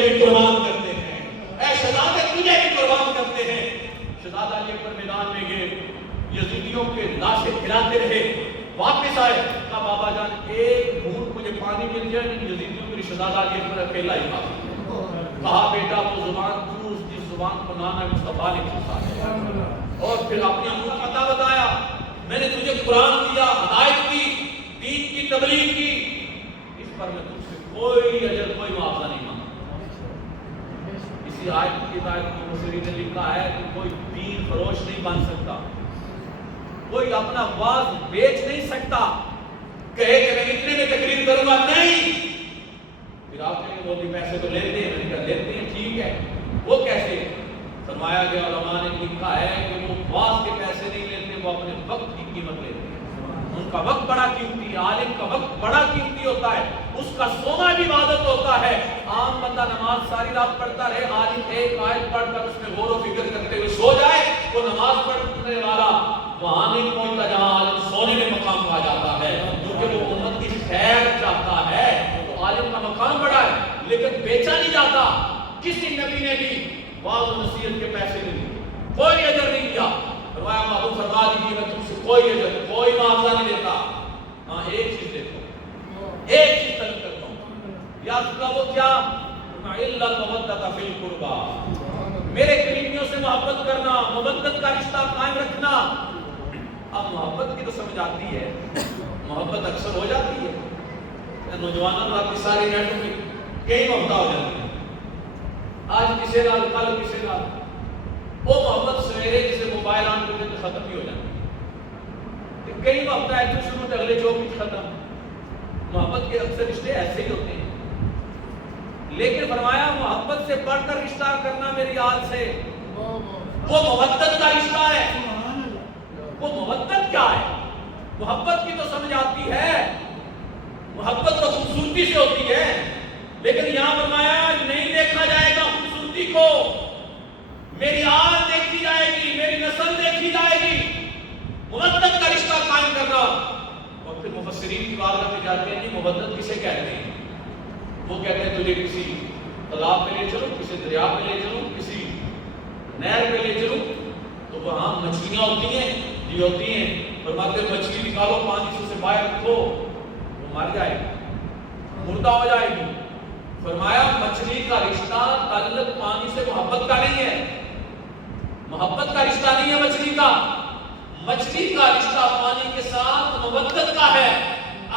تجھے بھی قربان کرتے ہیں، اے شہزادے تجھے بھی قربان کرتے ہیں۔ شہزادہ علی اکبر میدان میں گئے، یزیدیوں کے لاشیں کھلاتے رہے، واپس آئے، کہا بابا جان ایک گھونٹ مجھے پانی مل جائے، یزیدیوں کے شہزادہ علی اکبر اکیلا ہی کھا۔ کہا بیٹا وہ زبان چوس جس زبان کو نانا مصطفیٰ نے چوسا ہے، اور پھر اپنی امر کا پتہ بتایا، میں نے تجھے قرآن دیا، ہدایت کی، دین کی تبلیغ کی، اس پر میں تجھ سے کوئی اجر کوئی معاوضہ نہیں مانگتا۔ اسی آیت کی ہدایت میں مفسرین نے لکھا ہے کہ کوئی دین فروش نہیں بن سکتا، کوئی اپنا واز بیچ نہیں سکتا، کہے کہ میں اتنے میں تقریر کروں گا، نہیں۔ پھر آپ نے وہ بھی پیسے تو لیتے ہیں، میں نے کہا لیتے ہیں ٹھیک ہے، وہ کیسے؟ فرمایا گیا علماء نے لکھا ہے کہ وہ واز کے پیسے نہیں لیتے، وہ اپنے وقت کی قیمت لیتے ہیں۔ ان کا وقت بڑا قیمتی ہے، عالم کا وقت بڑا قیمتی ہوتا ہے، اس کا سونا بھی عبادت ہوتا ہے۔ عام بندہ نماز ساری رات پڑھتا رہے، عالم ایک آیت پڑھ کر اس میں غور و فکر کرتے ہوئے سو جائے، وہ نماز پڑھنے والا وہاں نہیں پہنچتا جہاں عالم سونے میں مقام پا جاتا ہے، کیونکہ وہ امت کی خیر چاہتا ہے۔ تو عالم کا مقام بڑا ہے لیکن بیچا نہیں جاتا۔ کسی نبی نے بھی واعظ و نصیحت کے پیسے نہیں دیے، کوئی اجر نہیں دیا۔ فرمایا محبوب فرما دیجیے میں تم سے کوئی اجر کوئی معاوضہ نہیں دیتا، ہاں ایک چیز دیتا ہوں، ایک چیز طلب کرتا ہوں۔ یا رسول اللہ وہ کیا؟ الا المودۃ فی القربى، میرے قریبیوں سے محبت کرنا، مودت کا رشتہ قائم رکھنا۔ اب محبت کی تو سمجھ آتی ہے، محبت اکثر ہو جاتی ہے، نوجوانوں رات ساری نیٹ میں کئی محبت ہو جاتی ہے، آج کسی نال کل کسی نال، وہ محبت سویرے جسے موبائل آن کرتے تو ختم بھی ہو جاتی ہے، کئی محبت ایک تو شروع ہوتے اگلے چوک ختم۔ محبت کے اکثر رشتے ایسے ہی ہوتے ہیں، لیکن فرمایا محبت سے بڑھ کر رشتہ کرنا میری آل سے، وہ مودت کا رشتہ ہے۔ وہ مودت کیا ہے؟ محبت کی تو سمجھ آتی ہے، محبت تو خوبصورتی سے ہوتی ہے، لیکن یہاں فرمایا نہیں دیکھا جائے گا خوبصورتی کو، میری آل دیکھی جائے گی، میری نسل دیکھی جائے گی۔ مودت کا رشتہ قائم کرنا۔ اور پھر مفسرین کی بارگاہ میں جاتے ہیں، مودت کسے کہتے ہیں؟ وہ کہتے ہیں تجھے کسی تالاب پہ لے چلو، کسی دریا پہ لے چلو، کسی نہر پہ لے چلو، تو وہاں مچھلیاں ہوتی ہیں، یہ ہوتی ہیں، فرماتے ہیں مچھلی نکالو پانی سے اسے باہر رکھو، وہ مر جائے گی، مردہ ہو جائے گی۔ فرمایا مچھلی کا رشتہ تعلق پانی سے محبت کا نہیں ہے، محبت کا رشتہ نہیں ہے مچھلی کا، مچھلی کا رشتہ پانی کے ساتھ مودت کا ہے۔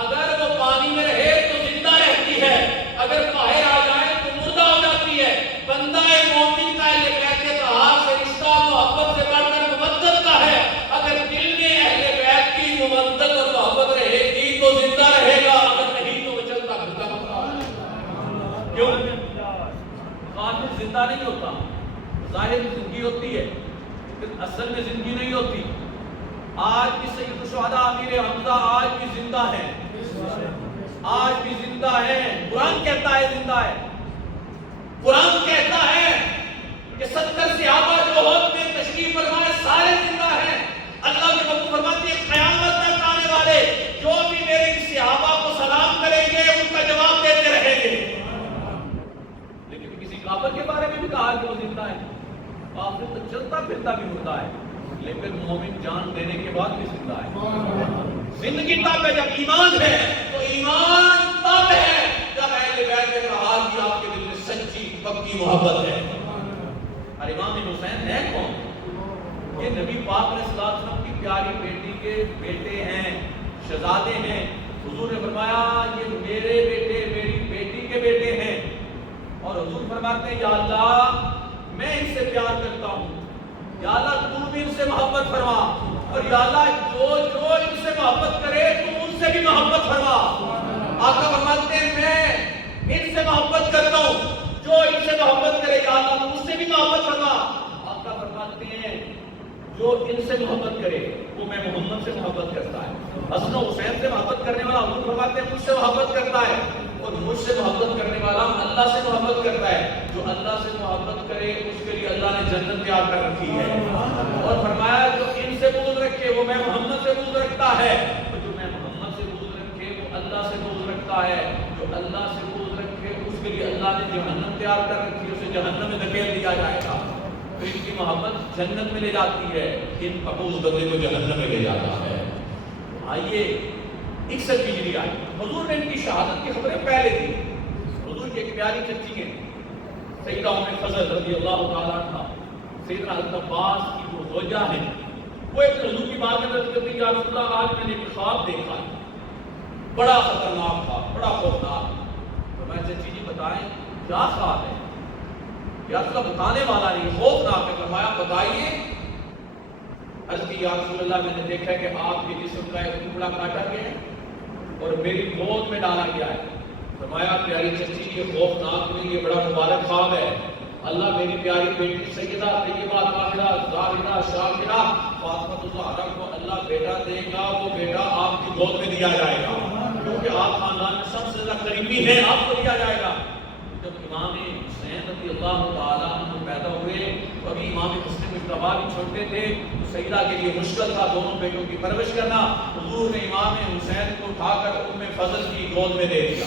اگر وہ پانی میں رہے تو زندہ رہتی ہے، اگر باہر آ جائے تو مردہ ہو جاتی ہے۔ بندہ مومن کا اہل بیت کے اتحاد سے رشتہ محبت سے بڑھ کر مودت کا ہے۔ اگر دل میں اہل بیت کی مودت اور محبت رہے گی تو زندہ رہے گا، اگر نہیں تو وہ چلتا پھرتا رہے۔ کیوں؟ کافر زندہ نہیں ہوتا، ظاہر زندگی ہوتی ہے لیکن اصل میں زندگی نہیں ہوتی۔ آج بھی سید الشہداء امیر حمزہ آج بھی زندہ ہے، آج بھی زندہ ہے۔ قرآن کہتا ہے زندہ ہے، قرآن کہتا ہے کہ 70 صحابہ جو احد میں تشریف فرمائے سارے زندہ ہیں۔ اللہ کے محبوب فرماتے ہیں قیامت تک آنے والے جو بھی میرے ان صحابہ کو سلام کریں گے ان کا جواب دیتے رہیں گے۔ لیکن کسی کافر کے بارے میں بھی کہا کہ وہ زندہ ہے، کافر تو چلتا پھرتا بھی مردہ ہے، لیکن مومن جان دینے کے بعد بھی زندہ ہے۔ زندگی تب ہے جب ایمان ہے، تو ایمان تب ہے جب اہل بیت کے اتحاد کی آپ کے دل میں سچی پکی محبت ہے۔ اور امام حسین ہے کون؟ یہ نبی پاک علیہ السلام کی پیاری بیٹی کے بیٹے ہیں، شہزادے ہیں۔ حضور نے فرمایا یہ میرے بیٹے میری بیٹی کے بیٹے ہیں، اور حضور فرماتے ہیں یا اللہ میں ان سے پیار کرتا ہوں، یا اللہ تو بھی ان سے محبت فرما، اور یا اللہ جو جو ان سے محبت کرے تو ان سے بھی محبت فرما۔ آقا فرماتے ہیں میں ان سے محبت کرتا ہوں، جو ان سے محبت کرے یا اللہ اس سے بھی محبت فرما۔ آقا فرماتے ہیں جو ان سے محبت کرے وہ میں محمد سے محبت کرتا ہے۔ حسن و حسین سے محبت کرنے والا حضور فرماتے ہیں مجھ سے محبت کرتا ہے، اور مجھ سے محبت کرنے والا اللہ سے محبت کرتا ہے۔ جو اللہ سے محبت کرے اس کے لیے اللہ نے جنت تیار کر رکھی ہے، اور فرمایا جو ان سے بغض رکھے وہ میں محمد سے بغض رکھتا ہے، اور جو میں محمد سے بغض رکھے وہ اللہ سے بغض رکھتا ہے، جو اللہ سے بغض رکھے اس کے لیے اللہ نے جہنم تیار کر رکھی ہے، اسے جہنم میں دھکیل دیا جائے گا، تو ان کی محبت جنت میں لے جاتی ہے، ان پکوز بندے کو جہنم میں لے جاتا ہے۔ آئیے 61 ہجری آئی، حضور نے ان کی شہادت کی خبریں پہلے دی۔ حضور کی ایک پیاری چچی ہے سیدہ ام فضل رضی اللہ تعالیٰ عنہ، سیدنا حضرت عباس کی جو زوجہ ہے، وہ ایک حضور کی بات میں کرتی ہے، یا رسول اللہ آج میں نے ایک خواب دیکھا ہے، بڑا خطرناک تھا، بڑا خوفناک۔ تو میں چچی جی بتائیں کیا خواب ہے؟ یا رسول اللہ بتانے والا نہیں، خوفناک ہے۔ فرمایا بتائیے۔ عرض کی یا رسول اللہ میں نے دیکھا ہے کہ آپ کے جسم کا ایک ٹکڑا کاٹا گیا ہے اور میری گود میں ڈالا گیا ہے۔ فرمایا پیاری چچی یہ خوفناک نہیں، یہ بڑا مبارک خواب ہے۔ اللہ میری پیاری بیٹی سیدہ طیبہ طاہرہ زاہدہ شاکرہ فاطمہ الزہرا کو اللہ بیٹا دے گا، وہ بیٹا آپ کی گود میں دیا جائے گا، کیونکہ آپ خاندان میں سب سے زیادہ قریبی ہیں، آپ کو دیا جائے گا۔ جب امام حسین رضی اللہ تعالیٰ عنہ پیدا ہوئے تو ابھی امام حسین مجتبیٰ بھی چھوٹے تھے، تو سیدہ کے لیے مشکل تھا دونوں بیٹوں کی پرورش کرنا۔ حضور نے امام حسین کو اٹھا کر ام فضل کی گود میں دے دیا،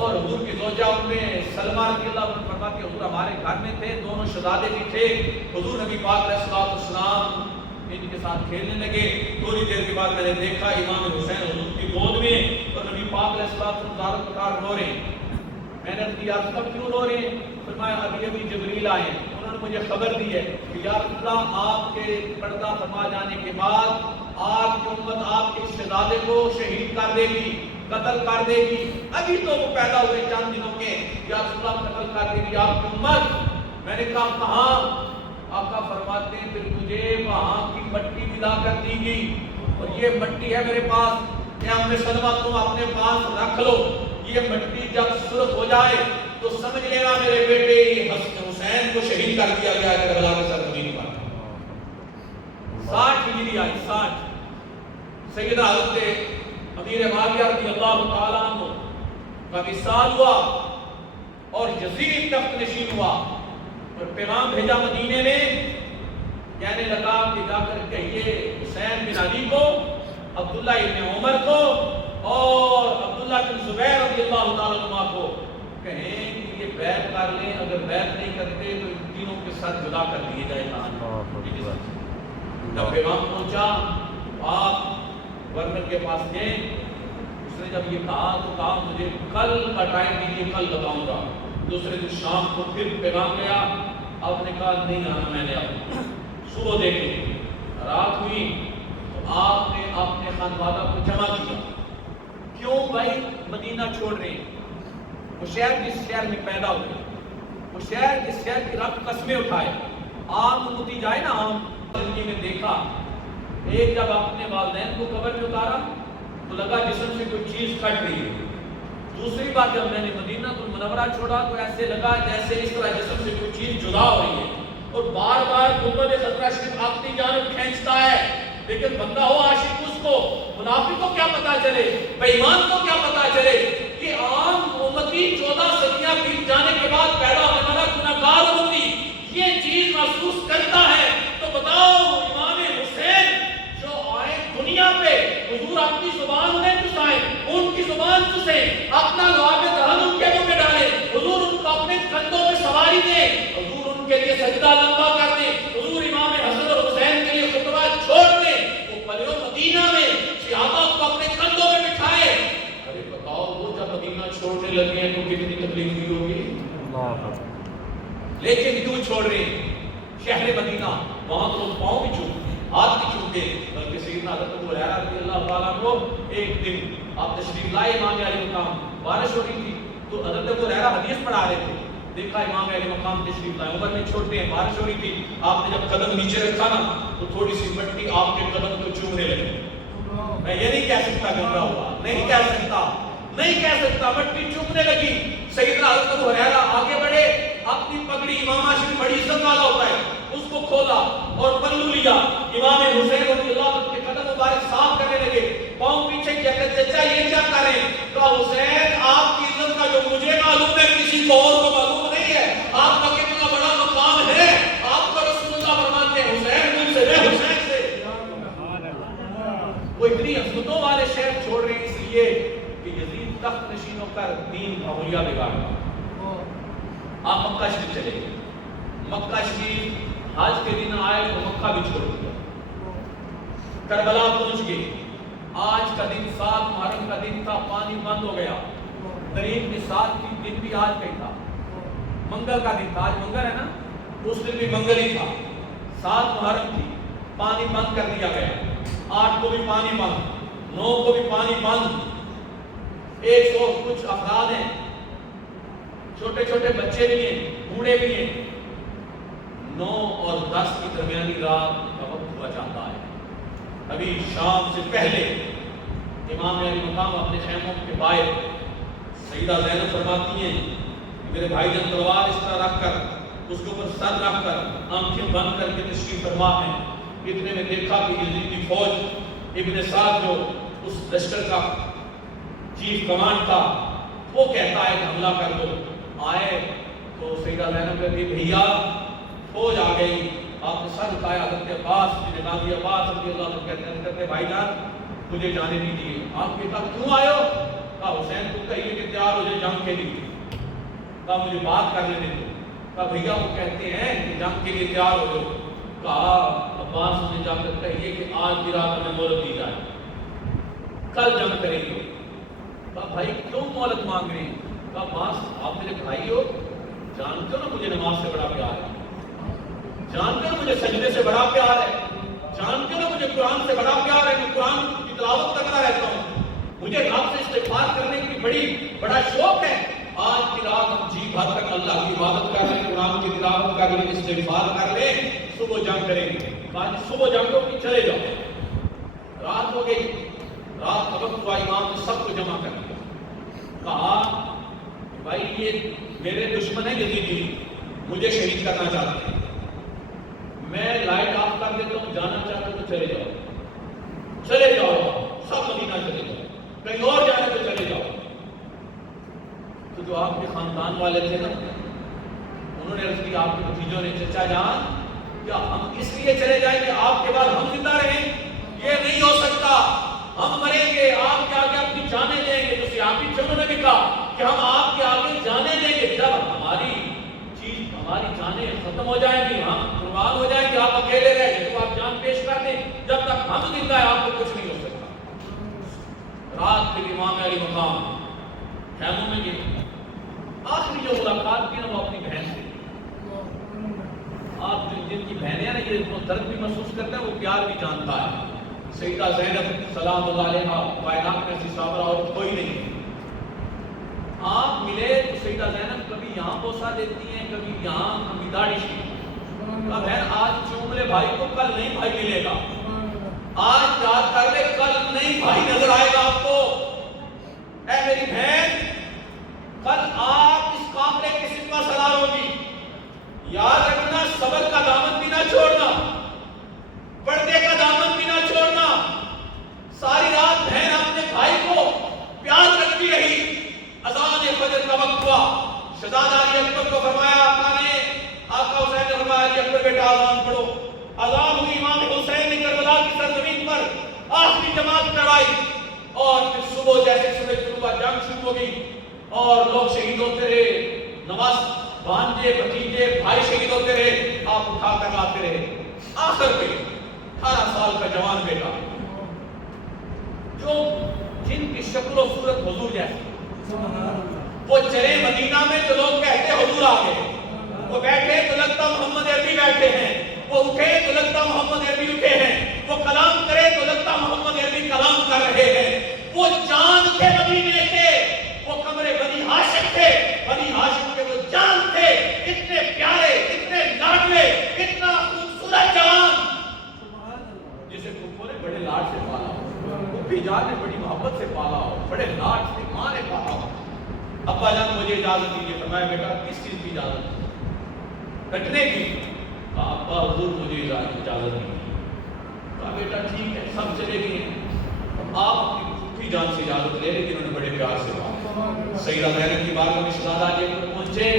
اور حضور کی زوجہ ام سلمہ رضی اللہ عنہ فرماتی ہے حضور ہمارے گھر میں تھے، دونوں شہزادے بھی تھے، حضور نبی پاک علیہ الصلوۃ والسلام ان کے ساتھ کھیلنے لگے۔ تھوڑی دیر کے بعد میں نے دیکھا امام حسین حضور کی گود میں اور نبی پاک علیہ الصلوۃ والسلام پکار رو رہے ہیں۔ میں نے کہا یا رسول اللہ کیوں رو رہے ہیں؟ فرمایا ابھی ابھی جبریل آئے، انہوں نے مجھے خبر دی ہے کہ یا رسول اللہ آپ کے پردہ فرما جانے کے بعد آپ کی امت آپ کے شہزادے کو شہید کر دے گی، قتل کر دے گی، ابھی تو وہ پیدا ہوئے چند دنوں کے، یا رسول اللہ قتل کر دے گی آپ کی امت۔ میں نے کہا کہاں؟ آقا فرماتے ہیں پھر مجھے وہاں کی مٹی ملا کر دی گئی، اور یہ مٹی ہے میرے پاس، کہ ام سلمہ تم اپنے پاس رکھ لو، یہ مٹی جب سرخ ہو جائے تو سمجھ لینا میرے بیٹے حسین کو شہید کر دیا گیا ہے کربلا کے سرزمین پر۔ 60 ہجری آئی، 60 سیدنا حضرت امیر معاویہ رضی اللہ تعالیٰ عنہ کا وصال ہوا اور یزید تخت نشین ہوا، اور پیغام بھیجا مدینے میں، کہنے لگا کہ جا کر کہیے حسین بن علی کو، عبداللہ ابن عمر کو اور عبداللہ بن زبیر رضی اللہ تعالیٰ عنہ کو کہیں کہ یہ بیعت کر لیں، اگر بیعت نہیں کرتے تو ان تینوں کے ساتھ جدا کر دیے جائے گا۔ جب پیغام پہنچا آپ گورنر کے پاس گئے، اس نے جب یہ کہا تو کہا مجھے کل کا ٹائم دیجیے، کل بتاؤں گا۔ دوسرے دن شام کو پھر پیغام گیا، آپ نے کہا نہیں آنا میں نے، اب صبح دیکھیں رات ہوئی تو آپ نے اپنے خانوادہ کو جمع کیا۔ کیوں بھائی مدینہ چھوڑ رہے ہیں؟ وہ شہر جس شہر میں پیدا ہوئے، وہ شہر جس شہر کی رب قسمیں اٹھائے، عام امتی جائے نا، عام زندگی میں دیکھا ایک جب اپنے والدین کو قبر میں اتارا تو لگا جسم سے کوئی چیز کٹ رہی ہے، دوسری بات جب میں نے مدینہ المنورہ چھوڑا تو ایسے لگا جیسے اس طرح جسم سے کوئی چیز جدا ہو رہی ہے، اور بار بار گنبد خضرا شریف اپنی جانب کھینچتا ہے، لیکن بندہ ہو عاشق اس کو، منافق کو کیا پتا چلے، بے ایمان کو کیا پتا چلے کہ عام امتی 14 صدیاں بیت جانے کے بعد پیدا ہونے والا گنہگار امتی یہ چیز محسوس کرتا ہے۔ تو بتاؤ امام حسین جو آئے دنیا پہ، حضور اپنی زبان انہیں چسائیں، ان کی زبان چسیں، اپنا لعاب دہن ان کے منہ میں ڈالیں، حضور ان کو اپنے کندھوں پہ سواری دیں، حضور ان کے لیے سجدہ لمبا کر دیں، حضور امام حسن اور حسین کے لیے خطبہ چھوڑ دیں، وہ پلے مدینہ میں صحابہ کو اپنے کندھوں میں بٹھائے۔ ارے بتاؤ وہ جب مدینہ چھوڑنے لگے ہیں تو کتنی تکلیف ہوئی ہوگی، لیکن کیوں چھوڑ رہے ہیں شہر مدینہ؟ وہاں تو لوگ پاؤں بھی چومتے ہیں، ہاتھ بھی چومتے ہیں، بلکہ سیدنا حضرت ابو ہریرہ رضی اللہ تعالیٰ عنہ ایک دن آپ تشریف لائے امام علیہ مقام، بارش ہو رہی تھی تو حضرت ابو ہریرہ حدیث پڑھا رہے تھے، دیکھا امام علیہ مقام تشریف لائے، عمر میں چھوٹے ہیں، بارش ہو رہی تھی، آپ نے جب قدم نیچے رکھا نا تو تھوڑی سی مٹی آپ کے قدم کو چومنے لگی۔ میں یہ نہیں کہہ سکتا گندا ہوا، نہیں کہہ سکتا، مٹی چومنے لگی۔ سیدنا حضرت ابو ہریرہ آگے بڑھے، اپنی پگڑی، امام عاشق بڑی عزت والا ہوتا ہے، اس کو کھولا اور پلو لیا، امام حسین رضی اللہ عنہ کے قدم مبارک صاف کرنے لگے، پاؤں پیچھے کیا کہ چچا یہ کیا کریں؟ کہا حسین آپ کی عزت کا جو مجھے معلوم ہے کسی کو اور کو معلوم نہیں ہے، آپ کا کتنا بڑا مقام ہے، آپ کا رسول اللہ فرماتے ہیں حسین مجھ سے رہ حسین سے۔ وہ اتنی عظمتوں والے شہر چھوڑ رہے ہیں اس لیے کہ یزید تخت نشینوں کا دین کا حلیہ بگاڑا. آپ مکہ شریف چلے گئے. مکہ شریف حج کے دن آئے تو مکہ بھی چھوڑ دیا. کربلا پہنچ گئے. آج کا دن 7 محرم کا دن تھا, پانی بند ہو گیا. تاریخ کے 7 دن بھی آج کا ہی تھا, منگل کا دن تھا. آج منگل ہے نا, اس دن بھی منگل ہی تھا. 7 محرم تھی, پانی بند کر دیا گیا. 8 کو بھی پانی بند, 9 کو بھی پانی بند. 100 کچھ افراد ہیں, چھوٹے چھوٹے بچے بھی ہیں, بوڑھے بھی ہیں. 9 اور 10 کی درمیانی رات کا وقت ہوا چاہتا ہے. ابھی شام سے پہلے امام علی مقام اپنے خیموں کے باہر سیدہ زینب فرماتی ہیں کہ میرے بھائی جان تلوار اس طرح رکھ کر, اس کے اوپر سر رکھ کر, آنکھیں بند کر کے تشریف فرما ہیں. اتنے میں دیکھا کہ یزیدی فوج ابن سعد جو اس لشکر کا چیف کمانڈ تھا, وہ کہتا ہے کہ حملہ کر دو. آئے تو سیدہ زینب کہتی ہے بھیا فوج آ گئی. آپ نے سر اٹھایا. حضرت عباس بن غازی عباس رضی اللہ عنہ کہتے ہیں بھائی جان مجھے جانے دیجیے. آپ کہتا کیوں آئے ہو؟ کہا حسین کو کہیے کہ تیار ہو جائے جنگ کے لیے. کہا مجھے بات کرنے دے دو. کہا بھیا وہ کہتے ہیں کہ جنگ کے لیے تیار ہو جاؤ. کہا عباس نے جا کر کہیے کہ آج کی رات ہمیں مہلت دی جائے, کل جنگ کریں گے. کہا بھائی کیوں مہلت مانگ رہے ہیں؟ کہا عباس آپ میرے بھائی ہو, جانتے ہو نا مجھے نماز سے بڑا پیار ہے, جانتے ہو مجھے سجدے سے بڑا پیار ہے, جانتے ہو مجھے قرآن سے بڑا پیار ہے, میں قرآن کی تلاوت کرتا رہتا ہوں, مجھے رب سے استغفار کرنے کی بڑا شوق ہے. آج کی رات ہم جی بھر تک اللہ کی عبادت کر لیں, قرآن کی تلاوت کر لیں, استغفار کر لیں, صبح جنگ کریں گے. آج صبح جنگ ہو کہ چلے جاؤ. رات ہو گئی, رات کا وقت ہوا, امام نے سب کو جمع کر دیا. کہا بھائی یہ میرے دشمن ہیں یزیدی, مجھے شہید کرنا چاہتے ہیں, میں لائٹ آف کر دیتا ہوں, جانا چاہتے تو چلے جاؤ, چلے جاؤ, سب مدینہ چلے جاؤ, کہیں اور جانے تو چلے جاؤ. تو جو آپ کے خاندان والے تھے نا, انہوں نے عرض کی, آپ کے بھتیجوں نے, چچا جان کیا ہم اس لیے چلے جائیں کہ آپ کے بعد ہم زندہ رہیں؟ یہ نہیں ہو سکتا, ہم مریں گے, آپ کے آگے اپنی جانیں دیں گے. تو صحابی چنوں نے بھی کہا کہ ہم آپ کے آگے جانیں دیں گے, جب ہماری جانیں ختم ہو جائیں گی, ہم قربان ہو جائیں گے, آپ اکیلے رہیں گے, تو آپ جان پیش کر دیں, جب تک ہم زندہ ہیں آپ کو کچھ نہیں ہو سکتا. رات کے امام علی مقام خیموں میں گئے. آخری جو ملاقات کی نا وہ اپنی بہن سے. آپ جن کی بہنیں ہیں نا, یہ درد بھی محسوس کرتے ہیں, وہ پیار بھی جانتا ہے. سیدہ زینب سلام اللہ علیہا, کائنات میں ایسی صابرہ اور کوئی نہیں. آپ ملے تو سیدہ زینب کبھی یہاں بوسہ دیتی ہیں, کبھی یہاں, کبھی داڑھی شریف. کہا بہن آج چوم لے بھائی کو, کل نہیں بھائی ملے گا. آج یاد کر لے, کل نہیں بھائی نظر آئے گا آپ کو. اے میری بہن, کل آپ اس قافلے کی سپہ سالار ہوگی. یاد رکھنا, صبر کا دامن بھی نہ چھوڑنا, پردے کا دامن بھی نہ چھوڑنا. ساری رات بہن اپنے بھائی کو پیار کرتی رہی. اذان فجر کا وقت ہوا, شہزادہ علی اکبر کو فرمایا, آقا حسین نے فرمایا علی اکبر بیٹا اذان پڑھو. اذان ہوئی, امام حسین نے کربلا کی سرزمین پر آخری جماعت کروائی, اور پھر صبح جیسے سورج طلوع ہوا, جنگ شروع ہو گئی, اور لوگ شہید ہوتے رہے, نواز بھانجے بھتیجے بھائی شہید ہوتے رہے, آپ اٹھا کر لاتے رہے. آخر پہ 18 سال کا جوان بیٹا, جو جن کی شکل و صورت حضور جیسی, وہ چلے مدینہ میں تو لوگ کہتے حضور آ گئے. وہ بیٹھے تو لگتا محمد عربی بیٹھے ہیں, وہ اٹھے تو لگتا محمد عربی اٹھے ہیں, وہ کلام کرے تو لگتا محمد عربی کلام کر رہے ہیں. وہ جان تھے مدینے کے, وہ کمرے بنی ہاشم تھے, بنی ہاشم کے وہ جان تھے. اتنے پیارے, اتنے لاڈلے, اتنا خوبصورت جوان, جسے پھپھو نے بڑے لاڈ سے پالا ہو, پھپھی جان نے بڑی محبت سے پالا ہو, بڑے لاڈ سے ماں نے پالا ہو. ابا جان مجھے اجازت دیجیے. فرمایا بیٹا کس چیز کی اجازت؟ کٹنے کی. کہا ابا حضور مجھے اجازت نہیں. کہا بیٹا ٹھیک ہے, سب چلے گئے, آپ اپنی پھپھی جان سے اجازت لے, لیکن انہوں نے بڑے پیار سے کہا. سیدہ زینب کی بارگاہ میں شہزادہ علی اکبر پہنچے,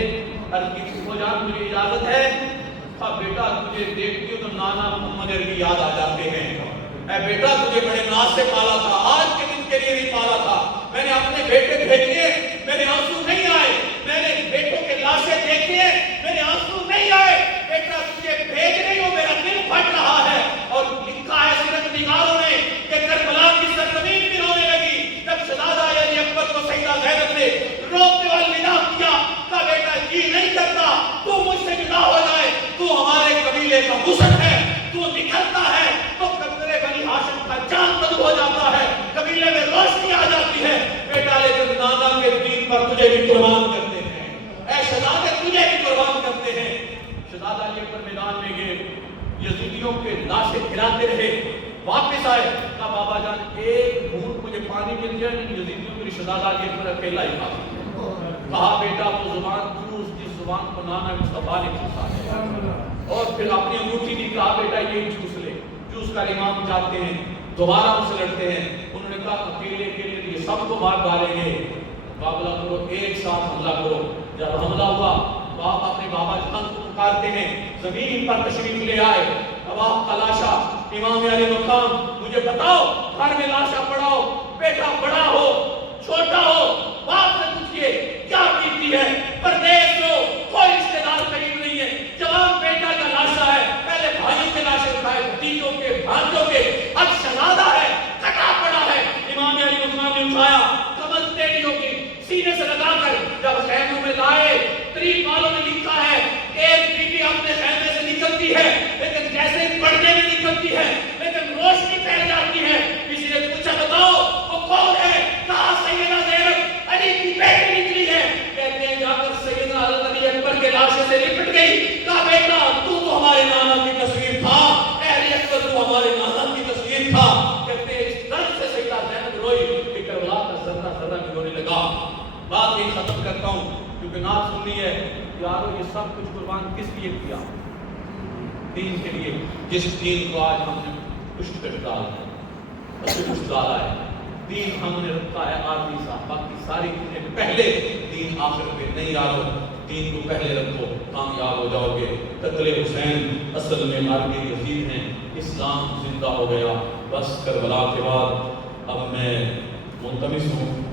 عرض کی پھپھو جان مجھے اجازت ہے. کہا بیٹا تجھے دیکھتی ہوں تو نانا محمد عربی یاد آ جاتے ہیں. اے بیٹا تجھے بڑے ناز سے پالا تھا, آج کے دن کے لیے نہیں پالا تھا, میں نے اپنے بیٹے پر تجھے بھی قربان کرتے ہیں، اے شہزادے تجھے بھی قربان کرتے ہیں۔ شہزادہ علی اکبر میدان میں گئے، یزیدیوں کے لاشیں کھلاتے رہے، واپس آئے، کہا بابا جان ایک گھونٹ مجھے پانی مل جائے، یزیدیوں کے شہزادہ علی اکبر اکیلا ہی کافی ہے۔ کہا بیٹا وہ زبان چوس جس زبان کو نانا مصطفیٰ نے چوسا ہے، اور پھر اپنی انگوٹھی نے کہا بیٹا یہی چوس لے۔ چوس کر امام جاتے ہیں، دوبارہ ان سے لڑتے ہیں، انہوں نے کہا اکیلے اکیلے یہ سب کو مار ڈالیں گے، مقابلہ کرو، ایک ساتھ حملہ کرو۔ جب حملہ ہوا باپ اپنے بابا جان کو پکارتے ہیں، زمین پر تشریف لے آئے، اب آپ کا لاشا امام علی مقام، مجھے بتاؤ گھر میں لاشا پڑاؤ، بیٹا بڑا ہو چھوٹا ہو، باپ سے پوچھئے کیا بیتی ہے، پردیس ہو، کوئی رشتہ دار قریب نہیں ہے، جوان بیٹا کا لاشا ہے، پہلے بھائیوں کے لاشے اٹھائے، بھتیجوں کے، بھانجوں کے، اب شہزادہ ہے، کٹا پڑا ہے۔ امام علی مقام نے اٹھایا، کمر ٹیڑھی ہو گئی، سینے سے لگا کر جب خیموں میں لائے، تریف والوں نے لکھا ہے ایک بیوی اپنے خیمے سے نکلتی ہے لیکن جیسے پردے میں نکلتی ہے لیکن روشنی پھیل جاتی ہے۔ کسی نے پوچھا بتاؤ وہ کون ہے، کہا سیدہ زینب علی کی بیٹی نکلی ہے۔ کہتے ہیں جا کر سیدنا حضرت علی اکبر کے لاشے سے لپٹ گئی، کہا بیٹا تو ہمارے نانا کی تصویر تھا، اے علی اکبر تو ہمارے نانا کی تصویر تھا۔ کہتے ہیں اس درد سے سیدہ زینب روئی کہ کربلا کا ذرہ ذرہ بھی رونے لگا۔ بات یہ ختم کرتا ہوں کیونکہ نعت سننی ہے، یارو یہ سب کچھ قربان کس لیے کیا؟ دین کے لیے، جس دین کو آج ہم نے پشت پہ ڈالا ہے، اسے کچھ ڈالا ہے۔ دین ہم نے رکھا ہے آدمی سا، باقی ساری چیزیں پہلے، دین آخر پہ نہیں یارو، دین کو پہلے رکھو، کامیاب ہو جاؤ گے۔ قتل حسین اصل میں مار کے یزید ہیں، اسلام زندہ ہو گیا۔ بس کربلا کے بعد اب میں ملتمس ہوں